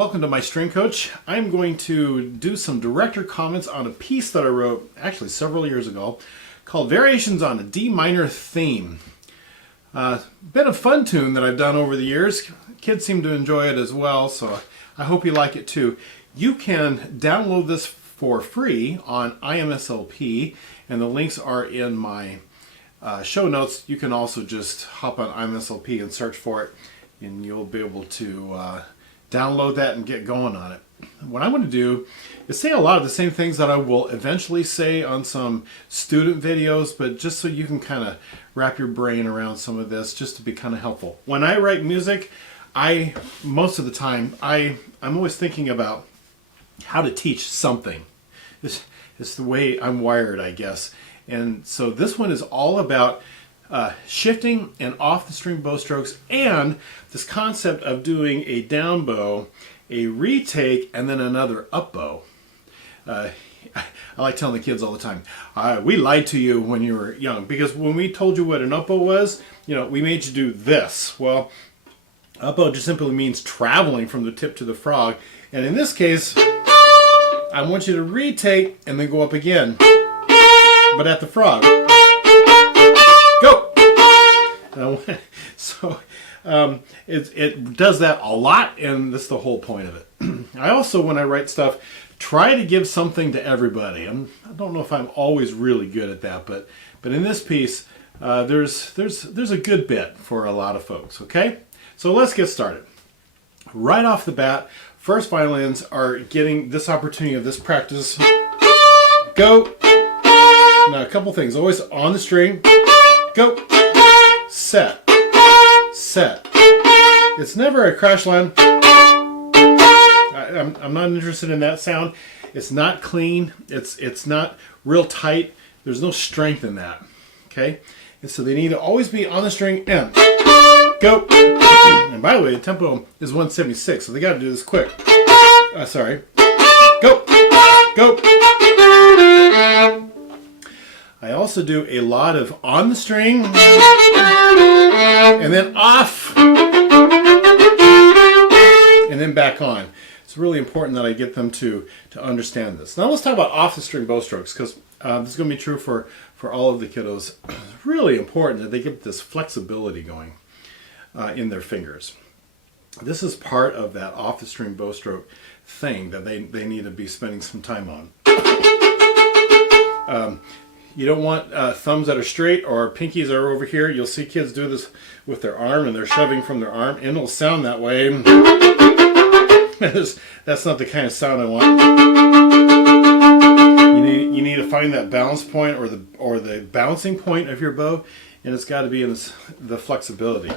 welcome to my string coach. I'm going to do some director comments on a piece that I wrote actually several years ago called Variations on a D minor Theme. Been a fun tune that I've done over the years. Kids seem to enjoy it as well, so I hope you like it too. You can download this for free on IMSLP, and the links are in my show notes. You can also just hop on IMSLP and search for it, and you'll be able to download that and get going on it. What I'm going to do is say a lot of the same things that I will eventually say on some student videos, but just so you can kind of wrap your brain around some of this, just to be kind of helpful. When I write music, most of the time, I'm always thinking about how to teach something. It's the way I'm wired, I guess. And so this one is all about shifting and off the string bow strokes, and this concept of doing a down bow, a retake, and then another up bow. I like telling the kids all the time, we lied to you when you were young, because when we told you what an up bow was, we made you do this. Well, up bow just simply means traveling from the tip to the frog, and in this case, I want you to retake and then go up again, but at the frog. Go! So it does that a lot, and that's the whole point of it. I also, when I write stuff, try to give something to everybody. I don't know if I'm always really good at that, but in this piece, there's a good bit for a lot of folks. Okay, so let's get started. Right off the bat, first violins are getting this opportunity of this practice. Go. Now, a couple things. Always on the string. Go. Set. Set. It's never a crash line. I'm not interested in that sound. It's not clean. It's not real tight. There's no strength in that. Okay? And so they need to always be on the string and go. And by the way, the tempo is 176, so they got to do this quick. Sorry. Go. Go. I also do a lot of on the string and then off and then back on. It's really important that I get them to understand this. Now let's talk about off the string bow strokes, because this is going to be true for all of the kiddos. It's really important that they get this flexibility going in their fingers. This is part of that off the string bow stroke thing that they need to be spending some time on. You don't want thumbs that are straight or pinkies that are over here. You'll see kids do this with their arm, and they're shoving from their arm, and it'll sound that way. That's not the kind of sound I want. You need to find that balance point or the bouncing point of your bow, and it's got to be in the flexibility.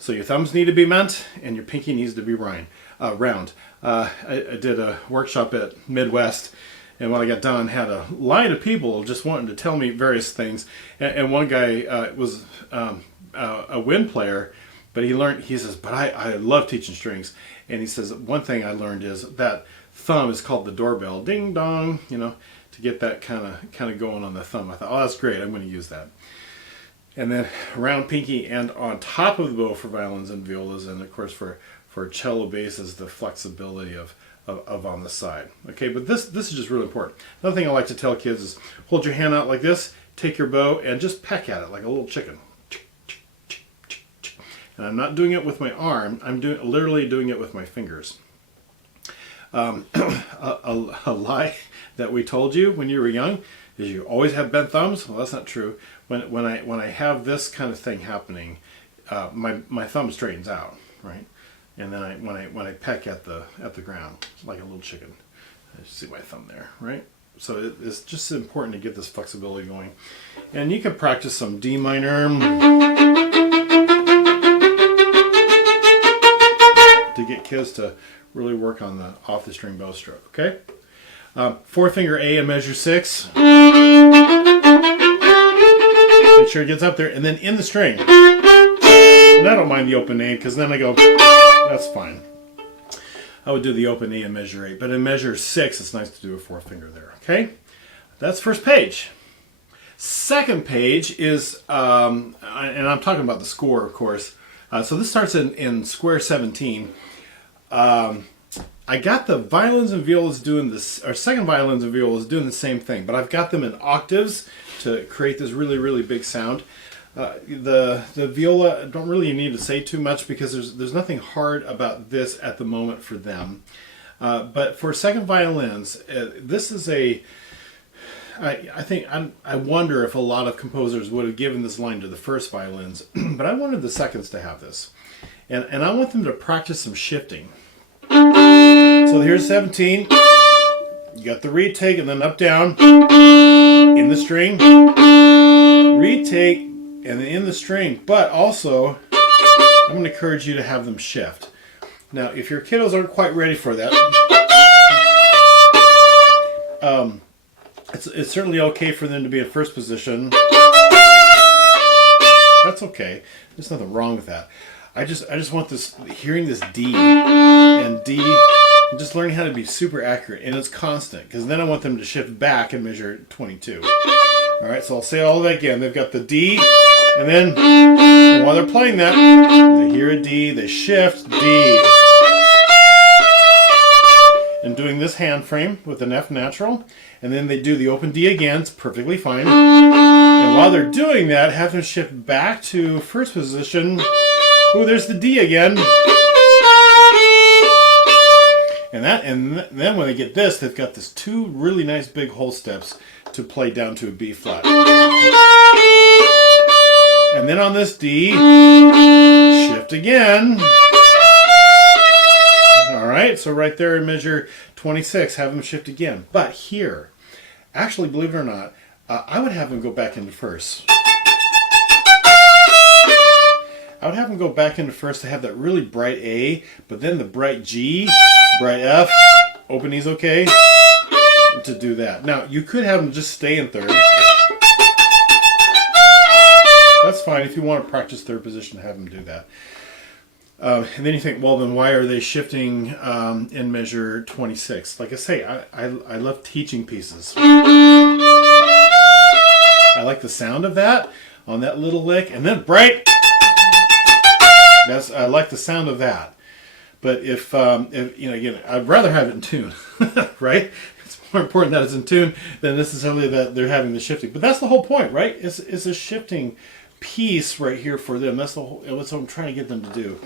So your thumbs need to be bent, and your pinky needs to be round. I did a workshop at Midwest, and when I got done, had a line of people just wanting to tell me various things. And one guy was a wind player, but he says, but I love teaching strings. And he says, one thing I learned is that thumb is called the doorbell. Ding dong, to get that kind of going on the thumb. I thought, oh, that's great, I'm going to use that. And then round pinky and on top of the bow for violins and violas, and of course for cello basses, the flexibility of on the side. Okay, but this is just really important. Another thing I like to tell kids is hold your hand out like this, take your bow, and just peck at it like a little chicken. And I'm not doing it with my arm, I'm literally doing it with my fingers. A lie that we told you when you were young is you always have bent thumbs. Well, that's not true. When I have this kind of thing happening, my thumb straightens out, right? And then when I peck at the ground like a little chicken, I see my thumb there, right? So it's just important to get this flexibility going. And you can practice some D minor to get kids to really work on the off the string bow stroke. Okay, 4-finger A in measure 6. Make sure it gets up there, and then in the string. And I don't mind the open A, because then I go, that's fine. I would do the open A in measure 8, but in measure 6, it's nice to do a 4-finger there. Okay, that's first page. Second page is, and I'm talking about the score, of course. So this starts in square 17. I got the violins and violas doing this, or second violins and violas doing the same thing, but I've got them in octaves to create this really, really big sound. The viola, don't really need to say too much because there's nothing hard about this at the moment for them. But for second violins, this is I wonder if a lot of composers would have given this line to the first violins, but I wanted the seconds to have this. And I want them to practice some shifting. So here's 17. You got the retake and then up down in the string. Retake and then in the string. But also, I'm going to encourage you to have them shift. Now, if your kiddos aren't quite ready for that, it's certainly okay for them to be in first position. That's okay. There's nothing wrong with that. I just want this, hearing this D and D, and just learning how to be super accurate, and it's constant, because then I want them to shift back and measure 22. All right, so I'll say all of that again. They've got the D, and then and while they're playing that, they hear a D, they shift D. And doing this hand frame with an F natural, and then they do the open D again, it's perfectly fine. And while they're doing that, have them shift back to first position. Oh, there's the D again. And then when they get this, they've got this two really nice big whole steps to play down to a B flat. And then on this D, shift again. All right, so right there in measure 26, have them shift again. But here, actually, believe it or not, I would have them go back into first. I would have them go back into first to have that really bright A, but then the bright G, bright F, open E's okay, to do that. Now, you could have them just stay in third. That's fine. If you want to practice third position, have them do that. And then you think, well, then why are they shifting in measure 26? Like I say, I love teaching pieces. I like the sound of that on that little lick, and then bright. I like the sound of that. But if you know, again, I'd rather have it in tune, right? It's more important that it's in tune than necessarily that they're having the shifting. But that's the whole point, right? It's a shifting piece right here for them. That's what I'm trying to get them to do.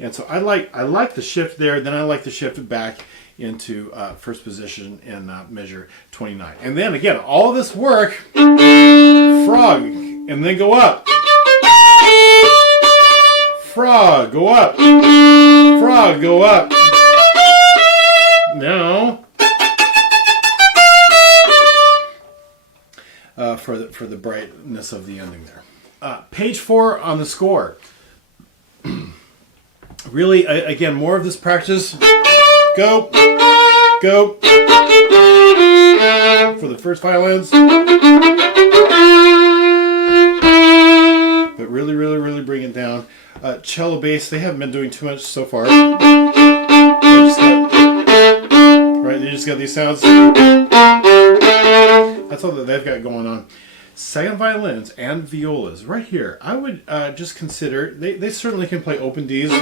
And so I like the shift there. Then I like the shift back into first position in measure 29. And then again, all of this work, frog, and then go up. Frog, go up. Frog, go up. Now, for the brightness of the ending there. Page 4 on the score. Really, again, more of this practice. Go, go. For the first violins. But really, really, really bring it down. Cello bass, they haven't been doing too much so far. They just got these sounds. That's all that they've got going on. Second violins and violas, right here, I would just consider, they certainly can play open Ds.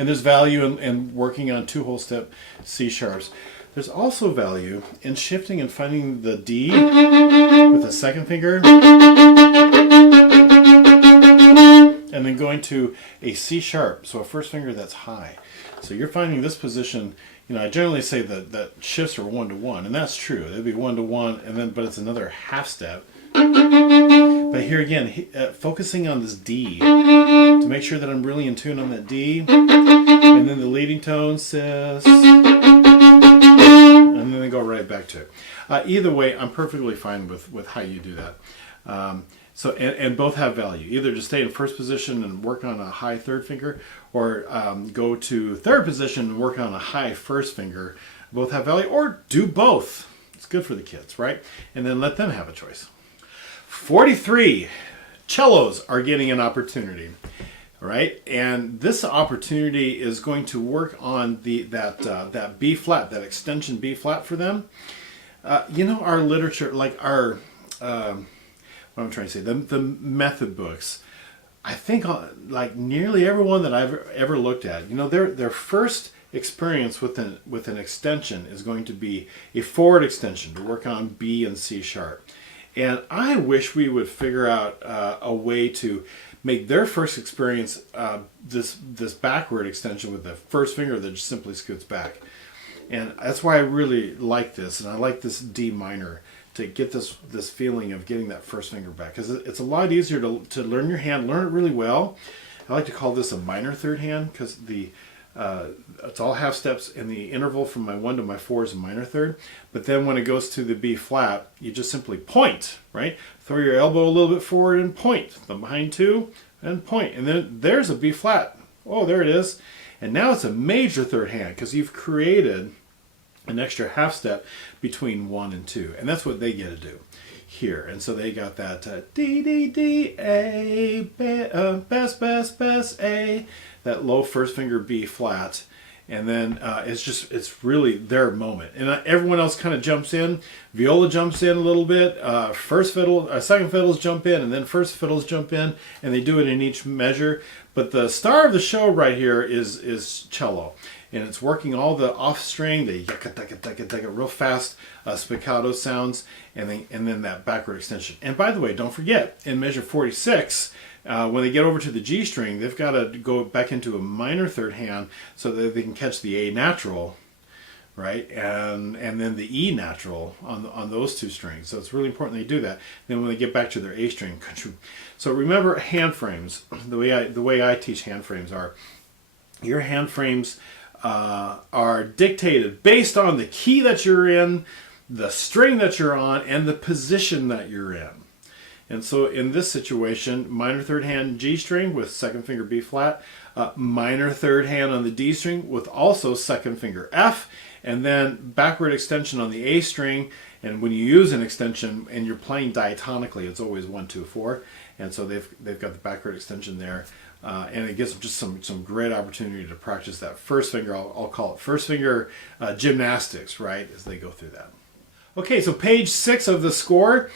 And there's value in working on two whole step C sharps. There's also value in shifting and finding the D with the second finger. And then going to a C sharp, so a first finger that's high. So you're finding this position. You know, I generally say that shifts are 1-to-1, and that's true. It'd be 1-to-1, and then but it's another half step. But here again, focusing on this D to make sure that I'm really in tune on that D, and then the leading tone, sis, and then they go right back to it. Either way, I'm perfectly fine with how you do that. So and both have value. Either to stay in first position and work on a high third finger, or go to third position and work on a high first finger. Both have value, or do both. It's good for the kids, right? And then let them have a choice. 43, cellos are getting an opportunity, right? And this opportunity is going to work on that B flat, that extension B flat for them. You know, our literature, like our what I'm trying to say, the method books, I think like nearly everyone that I've ever looked at, you know, their first experience with an extension is going to be a forward extension to work on B and C sharp. And I wish we would figure out a way to make their first experience this backward extension with the first finger that just simply scoots back. And that's why I really like this, and I like this D minor, to get this feeling of getting that first finger back, because it's a lot easier to learn your hand, learn it really well. I like to call this a minor third hand, because it's all half steps, and the interval from my 1 to my 4 is a minor third. But then when it goes to the B flat, you just simply point, right? Throw your elbow a little bit forward and point. The behind 2 and point. And then there's a B flat. Oh, there it is. And now it's a major third hand, because you've created an extra half step between 1 and 2. And that's what they get to do here. And so they got that D, D, D, A, best, best, best, A, that low first finger B flat. And then it's really their moment. And everyone else kind of jumps in. Viola jumps in a little bit. Second fiddles jump in, and then first fiddles jump in, and they do it in each measure. But the star of the show right here is cello. And it's working all the off string, the yakka, real fast spiccato sounds, and then that backward extension. And by the way, don't forget, in measure 46, when they get over to the G string, they've got to go back into a minor third hand so that they can catch the A natural, right? And then the E natural on those two strings. So it's really important they do that. Then when they get back to their A string, so remember hand frames. The way I teach hand frames are, your hand frames are dictated based on the key that you're in, the string that you're on, and the position that you're in. And so in this situation, minor third hand G string with second finger B flat, minor third hand on the D string with also second finger F, and then backward extension on the A string. And when you use an extension and you're playing diatonically, it's always 1, 2, 4. And so they've got the backward extension there. And it gives them just some great opportunity to practice that first finger. I'll call it first finger gymnastics, right, as they go through that. Okay, so page 6 of the score.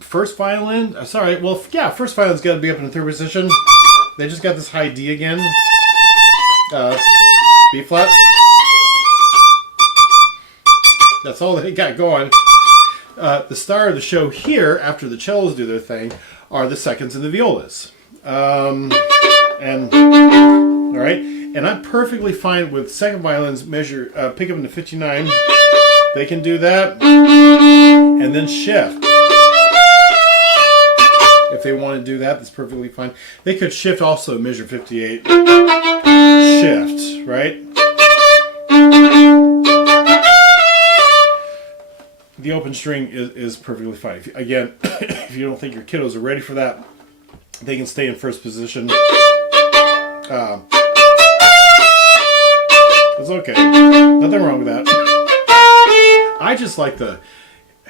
First violin, first violin's got to be up in the third position. They just got this high D again. B flat. That's all they got going. The star of the show here, after the cellos do their thing, are the seconds and the violas. All right, and I'm perfectly fine with second violins measure, pick up into 59. They can do that, and then shift. If they want to do that, that's perfectly fine. They could shift also measure 58. Shift, right? The open string is perfectly fine. If you don't think your kiddos are ready for that, they can stay in first position. It's okay. Nothing wrong with that. I just like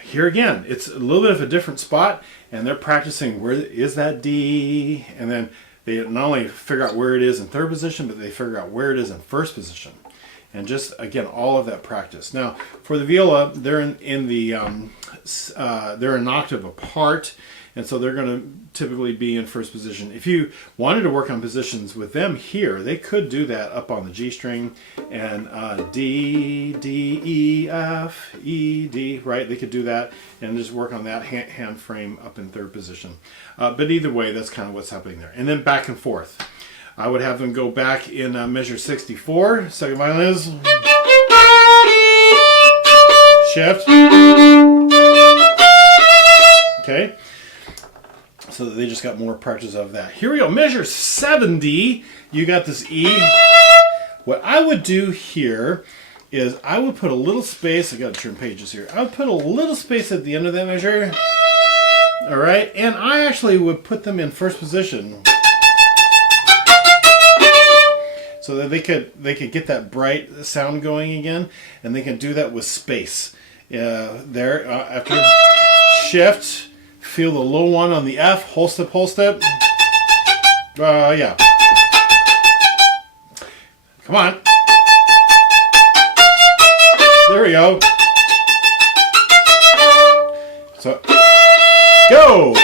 here again, it's a little bit of a different spot, and they're practicing where is that D, and then they not only figure out where it is in third position, but they figure out where it is in first position. And just, again, all of that practice. Now, for the viola, they're they're an octave apart, and so they're going to typically be in first position. If you wanted to work on positions with them here, they could do that up on the G string, and D, D, E, F, E, D, right? They could do that and just work on that hand frame up in third position. But either way, that's kind of what's happening there. And then back and forth. I would have them go back in measure 64. Second violin is shift. Okay. So they just got more practice of that. Here we go. Measure 70. You got this E. What I would do here is I would put a little space. I got to turn pages here. I would put a little space at the end of that measure. All right. And I actually would put them in first position, so that they could get that bright sound going again, and they can do that with space. After shift, feel the low one on the F, whole step. Yeah. Come on. There we go. So, go.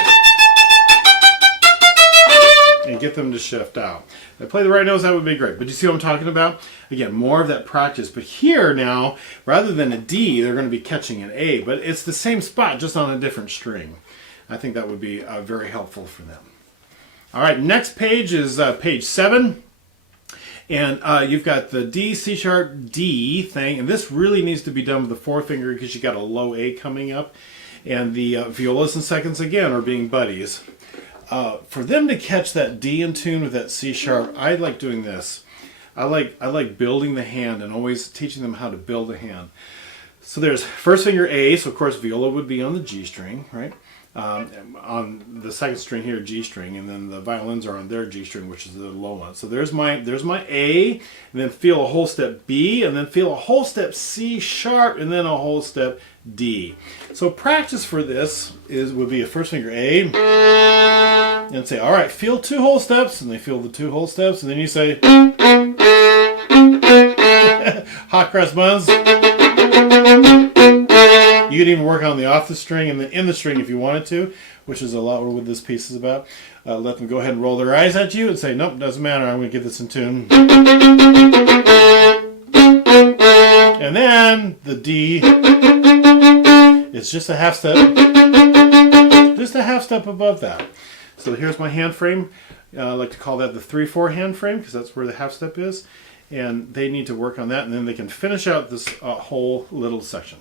get them to shift out. If they play the right notes, that would be great. But you see what I'm talking about? Again, more of that practice. But here now, rather than a D, they're going to be catching an A. But it's the same spot, just on a different string. I think that would be very helpful for them. All right, next page is page 7. And you've got the D, C sharp, D thing. And this really needs to be done with the forefinger because you got a low A coming up. And the violas and seconds, again, are being buddies. For them to catch that D in tune with that C sharp, I like doing this. I like building the hand and always teaching them how to build a hand. So there's first finger A, so of course viola would be on the G string, right? On the second string here, G string, and then the violins are on their G string, which is the low one. So there's my A, and then feel a whole step B, and then feel a whole step C sharp, and then a whole step D. So practice for this would be a first finger A, and say, all right, feel 2 whole steps, and they feel the 2 whole steps, and then you say, hot cross buns. You could even work on the off the string and then in the string if you wanted to, which is a lot what this piece is about. Let them go ahead and roll their eyes at you and say, nope, doesn't matter, I'm going to get this in tune. And then the D is just a half step, above that. So here's my hand frame. I like to call that the 3/4 hand frame because that's where the half step is. And they need to work on that, and then they can finish out this whole little section.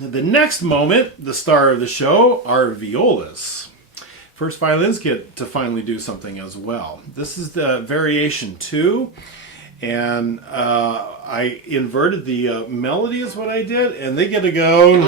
The next moment, the star of the show, are violas. First violins get to finally do something as well. This is the variation 2, and I inverted the melody is what I did, and they get to go.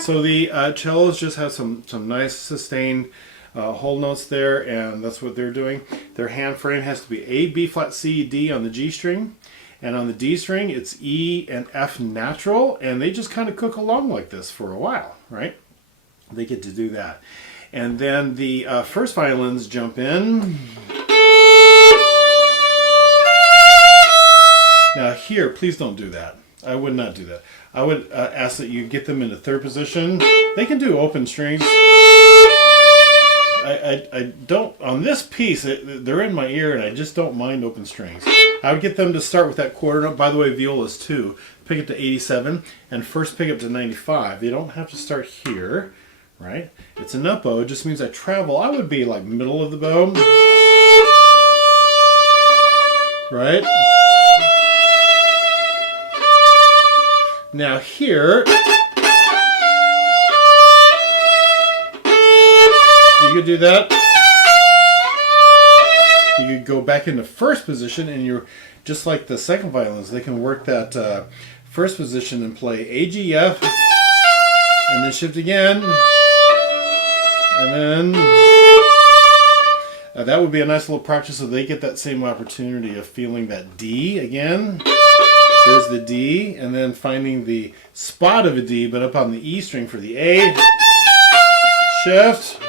So the cellos just have some nice sustained whole notes there, and that's what they're doing. Their hand frame has to be A, B flat, C, D on the G string, and on the D string it's E and F natural, and they just kind of cook along like this for a while, right? They get to do that. And then the first violins jump in. Now here, please don't do that. I would not do that. I would ask that you get them into third position. They can do open strings. I don't, on this piece, they're in my ear and I just don't mind open strings. I would get them to start with that quarter note. By the way, violas too. Pick up to 87 and first pick up to 95. They don't have to start here, right? It's an up bow. It just means I travel. I would be like middle of the bow. Right? Now here, you could do that. You could go back into first position and you're just like the second violins. They can work that first position and play A, G, F, and then shift again. And then that would be a nice little practice so they get that same opportunity of feeling that D again. There's the D, and then finding the spot of a D, but up on the E string for the A. Shift.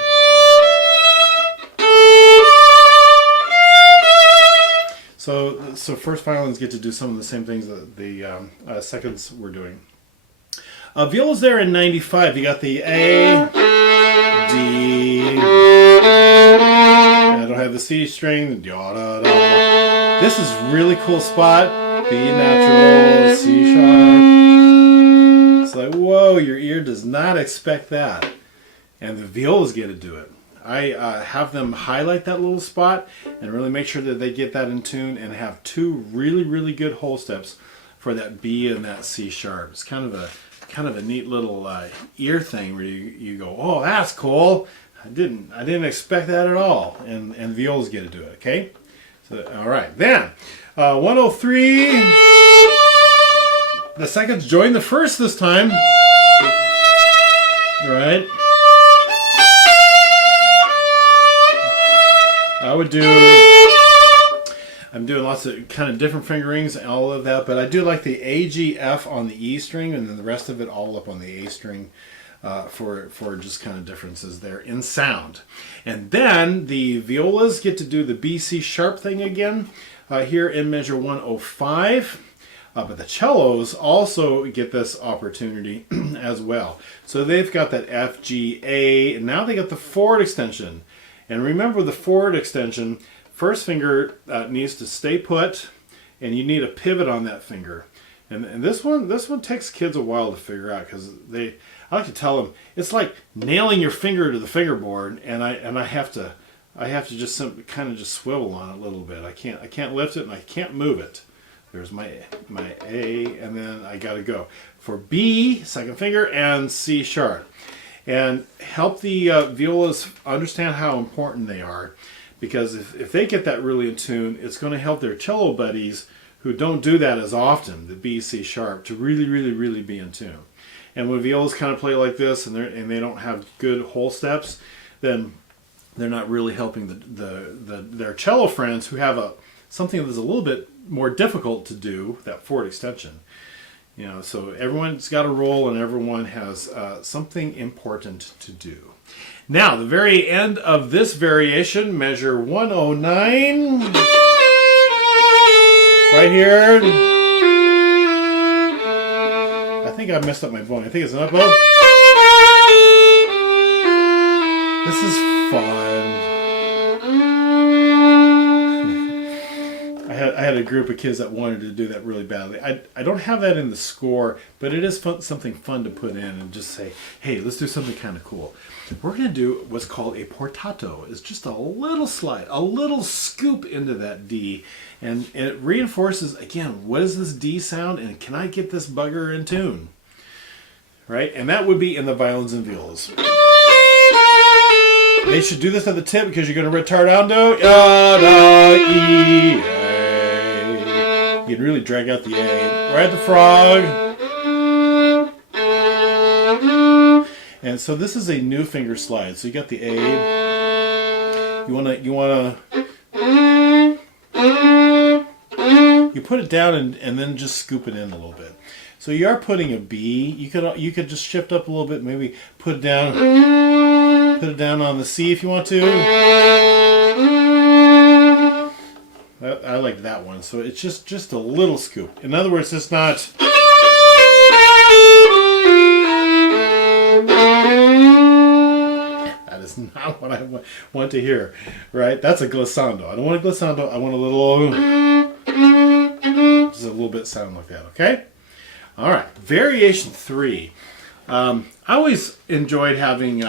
So first violins get to do some of the same things that the seconds were doing. Viola's there in 95. You got the A, D. I don't have the C string. The da da da. This is really cool spot. B natural, C sharp. It's like, whoa, your ear does not expect that. And the violas get to do it. I have them highlight that little spot and really make sure that they get that in tune and have 2 really, really good whole steps for that B and that C sharp. It's kind of a neat little ear thing where you go, oh, that's cool. I didn't expect that at all. And violas get to do it, okay? So, all right, then 103. The seconds join the first this time. All right. I'm doing lots of kind of different fingerings and all of that, but I do like the A, G, F on the E string, and then the rest of it all up on the A string. For just kind of differences there in sound. And then the violas get to do the B, C sharp thing again here in measure 105. But the cellos also get this opportunity as well. So they've got that F, G, A, and now they got the forward extension. And remember the forward extension, first finger needs to stay put, and you need a pivot on that finger. And this one takes kids a while to figure out, because I like to tell them it's like nailing your finger to the fingerboard, and I have to just kind of just swivel on it a little bit. I can't lift it and I can't move it. There's my A, and then I got to go for B, second finger, and C sharp. And help the violas understand how important they are, because if they get that really in tune, it's going to help their cello buddies who don't do that as often, the B, C sharp, to really, really, really be in tune. And when violas kind of play like this and they don't have good whole steps, then they're not really helping their cello friends who have something that's a little bit more difficult to do, that forward extension. You know, so everyone's got a role and everyone has something important to do. Now, the very end of this variation, measure 109, right here. I think I messed up my bowing. I think it's an up bow. This is fun. I had a group of kids that wanted to do that really badly. I don't have that in the score, but it is something fun to put in and just say, hey, let's do something kind of cool. We're going to do what's called a portato. It's just a little slide, a little scoop into that D, and it reinforces, again, what is this D sound, and can I get this bugger in tune? Right? And that would be in the violins and violas. They should do this at the tip because you're going to retardando. Ya, da, E, A. You can really drag out the A. Right at the frog. And so this is a new finger slide. So you got the A. You put it down and then just scoop it in a little bit. So you are putting a B. You could just shift up a little bit, maybe put it down on the C if you want to. I like that one. So it's just a little scoop. In other words, it's not. That is not what I want to hear, right? That's a glissando. I don't want a glissando. I want a little, just a little bit sound like that. Okay. All right. Variation 3. I always enjoyed having.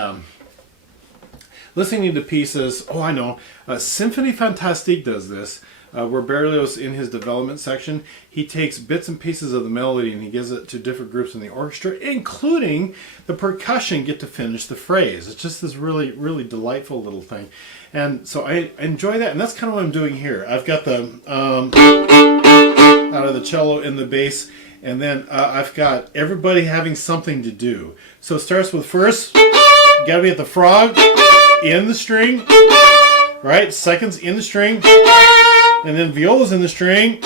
Listening to pieces, oh I know, Symphonie Fantastique does this, where Berlioz in his development section, he takes bits and pieces of the melody and he gives it to different groups in the orchestra, including the percussion get to finish the phrase. It's just this really, really delightful little thing. And so I enjoy that, and that's kind of what I'm doing here. I've got the out of the cello in the bass, and then I've got everybody having something to do. So it starts with first, gotta be at the frog, in the string, right? Seconds in the string, and then violas in the string.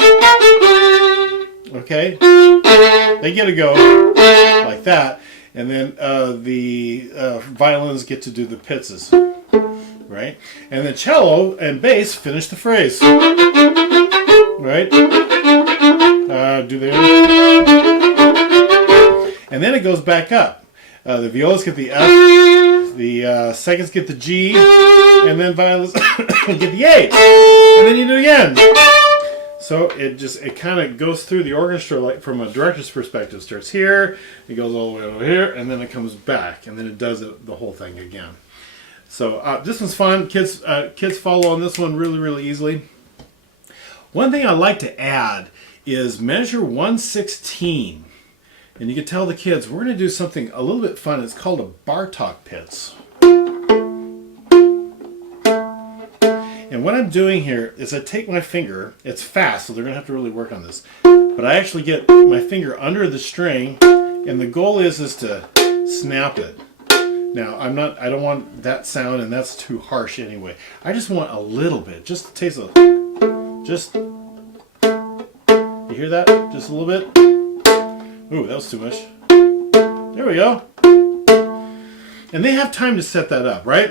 Okay, they get to go like that, and then the violins get to do the pizzas, right? And then cello and bass finish the phrase, right? Do they? And then it goes back up. The violas get the F. The seconds get the G, and then violins get the A, and then you do it again. So it kind of goes through the orchestra, like from a director's perspective. Starts here, it goes all the way over here, and then it comes back, and then it does the whole thing again. So this one's fun. Kids follow on this one really, really easily. One thing I like to add is measure 116. And you can tell the kids, we're going to do something a little bit fun. It's called a Bartók Pizz. And what I'm doing here is I take my finger, it's fast, so they're going to have to really work on this. But I actually get my finger under the string, and the goal is to snap it. Now, I don't want that sound, and that's too harsh anyway. I just want a little bit, just a taste of, you hear that? Just a little bit. Ooh, that was too much. There we go. And they have time to set that up, right?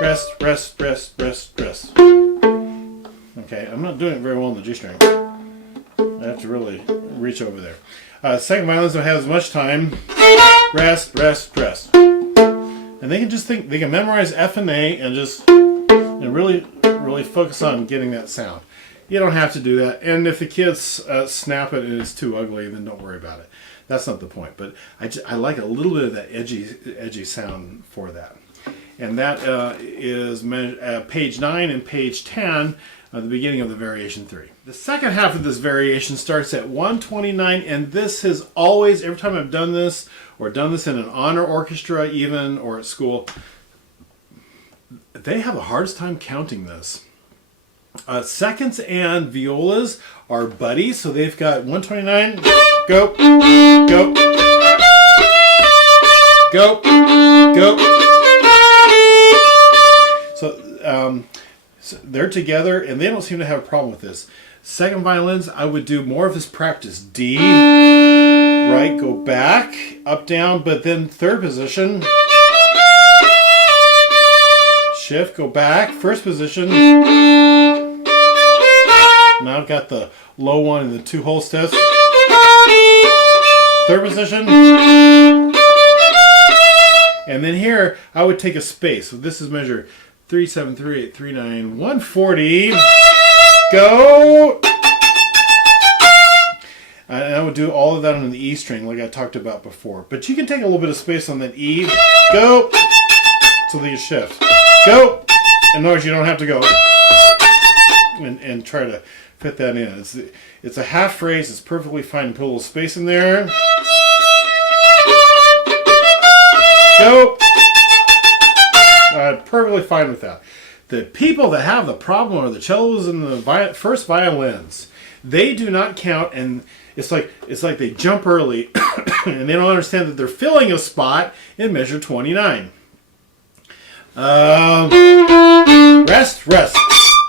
Rest, rest, rest, rest, rest. Okay, I'm not doing it very well on the G string. I have to really reach over there. Second violins don't have as much time. Rest, rest, rest. And they can just think, they can memorize F and A and just really focus on getting that sound. You don't have to do that. And if the kids snap it and it's too ugly, then don't worry about it. That's not the point. But I like a little bit of that edgy sound for that. And that is page 9 and page 10 at the beginning of the variation 3. The second half of this variation starts at 129, and this has always, every time I've done this, or done this in an honor orchestra even, or at school, they have the hardest time counting this. Seconds and violas are buddies, so they've got 129, go, go, go, go. So they're together, and they don't seem to have a problem with this. Second violins, I would do more of this practice. D, right, go back, up, down, but then third position. Shift, go back, first position. Now I've got the low one and the 2 whole steps. Third position. And then here, I would take a space. So this is measure 3, 7, 3, 8, 3, 9, 140. Go! And I would do all of that on the E string like I talked about before. But you can take a little bit of space on that E. Go! So that you shift. Go! And notice you don't have to go. And try to fit that in. It's a half phrase. It's perfectly fine to put a little space in there. Go! Perfectly fine with that. The people that have the problem are the cellos and the first violins. They do not count, and it's like they jump early, and they don't understand that they're filling a spot in measure 29. Rest, rest,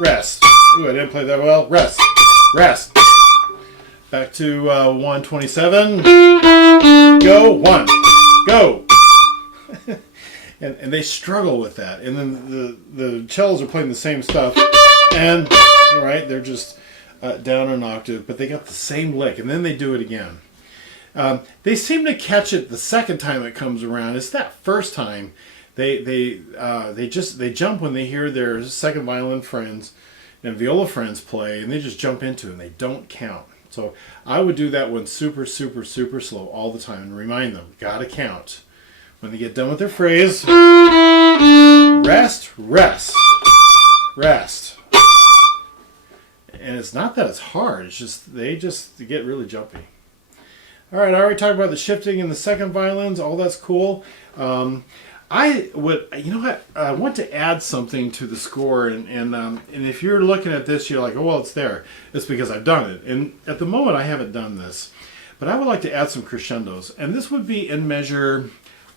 rest. Ooh, I didn't play that well. Rest, rest. Back to 127. Go, 1, go. And they struggle with that. And then the cellos are playing the same stuff. And, right, they're just down an octave, but they got the same lick. And then they do it again. They seem to catch it the second time it comes around. It's that first time they jump when they hear their second violin friends and viola friends play, and they just jump into it and they don't count. So I would do that one super, super, super slow all the time and remind them, gotta count. When they get done with their phrase, rest, rest, rest. And it's not that it's hard, it's just they get really jumpy. All right, I already talked about the shifting in the second violins, all that's cool. I want to add something to the score, and if you're looking at this, you're like, oh, well, it's there. It's because I've done it. And at the moment, I haven't done this. But I would like to add some crescendos. And this would be in measure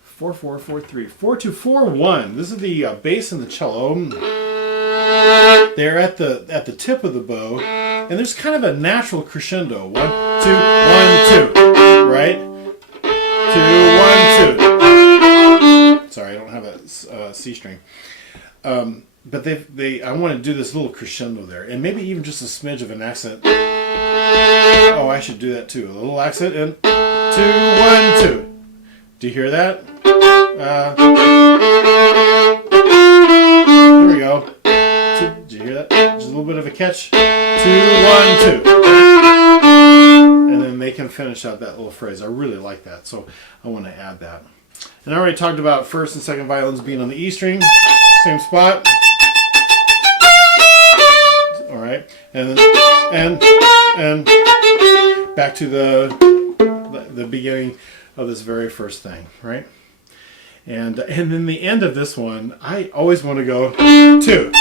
4, 4, 4, 3, 4, 2, 4, 1. This is the bass and the cello. They're at the tip of the bow. And there's kind of a natural crescendo. 1, 2, 1, 2. Right? 2, 1, 2. Sorry, I don't have a C string. But I want to do this little crescendo there, and maybe even just a smidge of an accent. Oh, I should do that too. A little accent and 2, 1, 2. Do you hear that? There we go. Did you hear that? Just a little bit of a catch. 2, 1, 2. And then they can finish out that little phrase. I really like that, so I want to add that. And I already talked about first and second violins being on the E string, same spot. All right, and back to the beginning of this very first thing, right? And then the end of this one, I always want to go 2.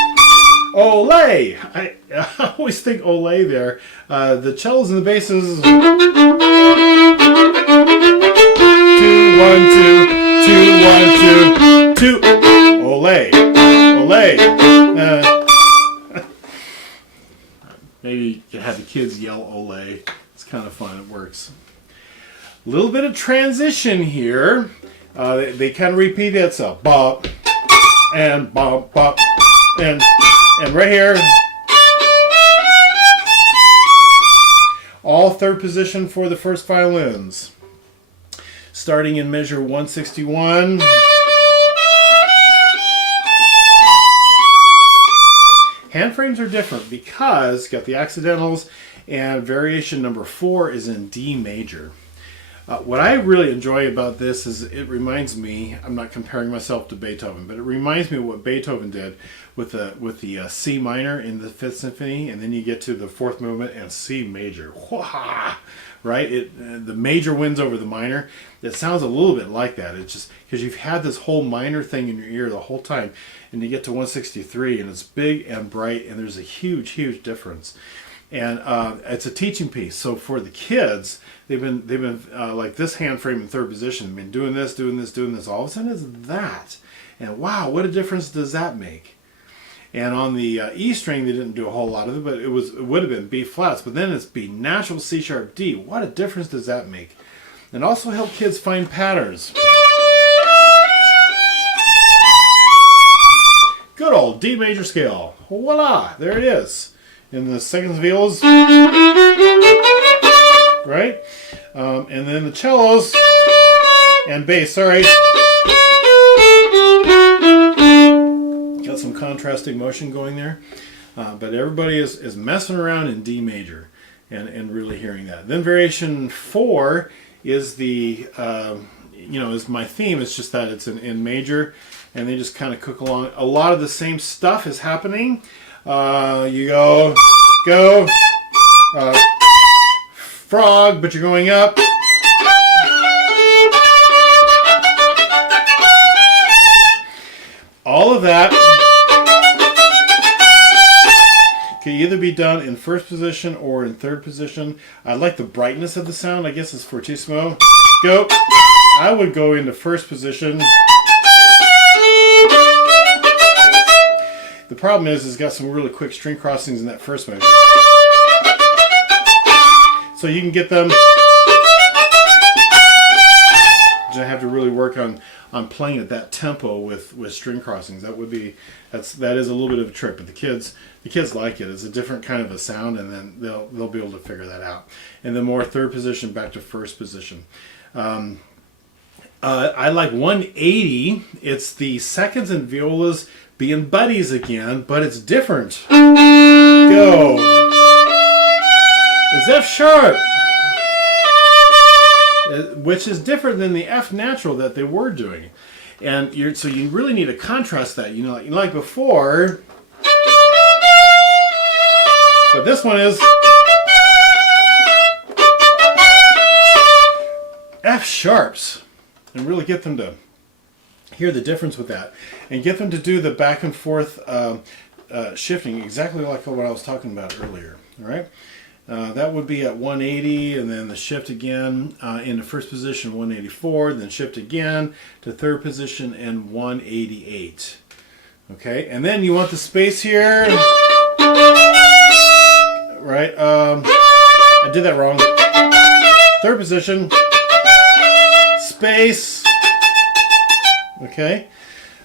Ole! I always think ole there. The cellos and the basses. 2, 1, 2, 2, 1, 2, 2. Ole! Ole! Maybe you have the kids yell ole. It's kind of fun. It works. A little bit of transition here. They kind of repeat itself. Bop and bop, bop, and right here. All third position for the first violins. Starting in measure 161. Hand frames are different because you got the accidentals, and variation number 4 is in D major. What I really enjoy about this is it reminds me, I'm not comparing myself to Beethoven, but it reminds me of what Beethoven did with the C minor in the Fifth Symphony, and then you get to the fourth movement and C major. Right? The major wins over the minor. It sounds a little bit like that. It's just because you've had this whole minor thing in your ear the whole time, and you get to 163, and it's big and bright, and there's a huge, huge difference. And it's a teaching piece. So for the kids, they've been like this hand frame in third position. They've been doing this, doing this, doing this. All of a sudden, it's that, and wow, what a difference does that make? And on the E string, they didn't do a whole lot of it, but it would have been B flats. But then it's B natural, C sharp, D. What a difference does that make? And also help kids find patterns. Good old D major scale. Voila, there it is. In the seconds violas, right? And then the cellos and bass. Sorry. Got some contrasting motion going there, but everybody is messing around in D major and really hearing that. Then variation 4 is the is my theme. It's just that it's in major, and they just kind of cook along. A lot of the same stuff is happening. You go, frog, but you're going up. All of that can either be done in first position or in third position. I like the brightness of the sound. I guess it's fortissimo. Go. I would go into first position. The problem is it's got some really quick string crossings in that first measure. So you can get them. I have to really work on playing at that tempo with string crossings. That is a little bit of a trick, but the kids like it. It's a different kind of a sound, and then they'll be able to figure that out. And then more third position back to first position. I like 180. It's the seconds and violas being buddies again, but it's different. Go. It's F sharp, which is different than the F natural that they were doing. And so you really need to contrast that. Like before, but this one is F sharps, and really get them to hear the difference with that, and get them to do the back and forth shifting exactly like what I was talking about earlier. All right. That would be at 180, and then the shift again into first position 184, then shift again to third position and 188. Okay, and then you want the space here, right? I did that wrong. Third position, space. Okay,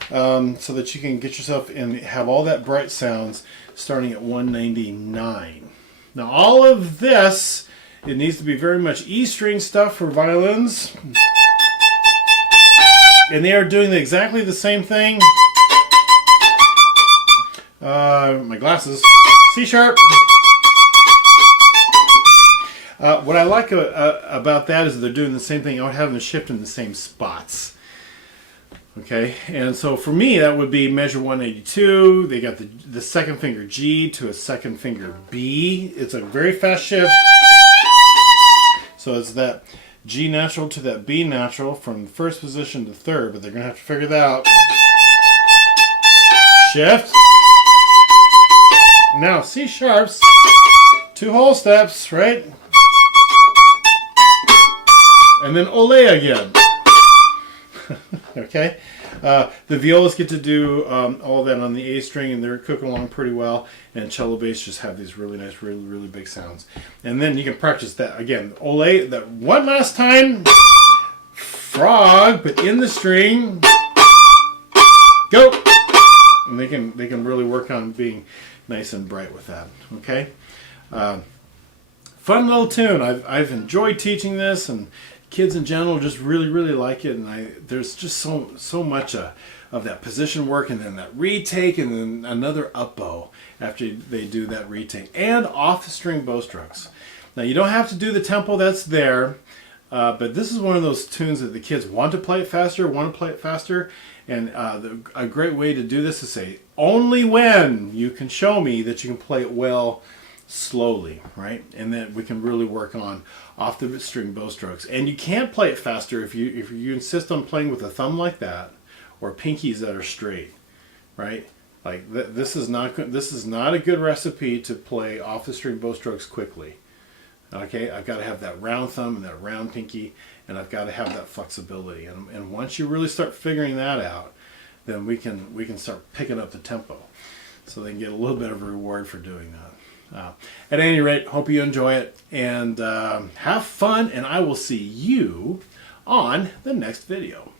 so that you can get yourself and have all that bright sounds starting at 199. Now all of this, it needs to be very much E string stuff for violins. And they are doing exactly the same thing. My glasses. C sharp. What I like about that is they're doing the same thing. I would have them shift in the same spots. Okay, and so for me that would be measure 182. They got the second finger G to a second finger B. It's a very fast shift. So it's that G natural to that B natural from first position to third, but they're going to have to figure that out. Shift. Now C sharps, 2 whole steps, right? And then ole again. Okay, the violas get to do all that on the A string, and they're cooking along pretty well. And cello bass just have these really nice, really, really big sounds. And then you can practice that again. Ole, that one last time. Frog, but in the string. Go. And they can really work on being nice and bright with that. Okay. fun little tune. I've enjoyed teaching this, and kids in general just really like it. And there's just so much of that position work, and then that retake, and then another up bow after they do that retake, and off the string bow strokes. Now you don't have to do the tempo that's there, but this is one of those tunes that the kids want to play it faster, and a great way to do this is say, only when you can show me that you can play it well slowly, right? And then we can really work on off the string bow strokes. And you can't play it faster if you insist on playing with a thumb like that, or pinkies that are straight, right? Like this is not a good recipe to play off the string bow strokes quickly. Okay, I've got to have that round thumb and that round pinky, and I've got to have that flexibility. And once you really start figuring that out, then we can start picking up the tempo, so they can get a little bit of a reward for doing that. At any rate, hope you enjoy it, and have fun, and I will see you on the next video.